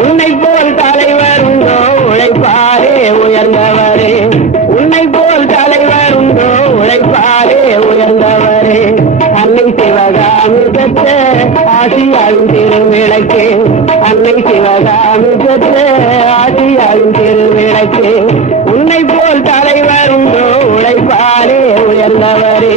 உன்னை போல் தலைவர் உண்டோ உழைப்பாரே உயர்ந்தவரே உன்னை போல் தலைவர் உண்டோ உழைப்பாரே உயர்ந்தவரே அன்னை சிவகாமி பெற்ற ஆசியாவின் திருவிளக்கே அன்னை சிவகாமி பெற்ற ஆசியாவின் திருவிளக்கே உன்னை போல் தலைவர் உண்டோ உழைப்பாரே உயர்ந்தவரே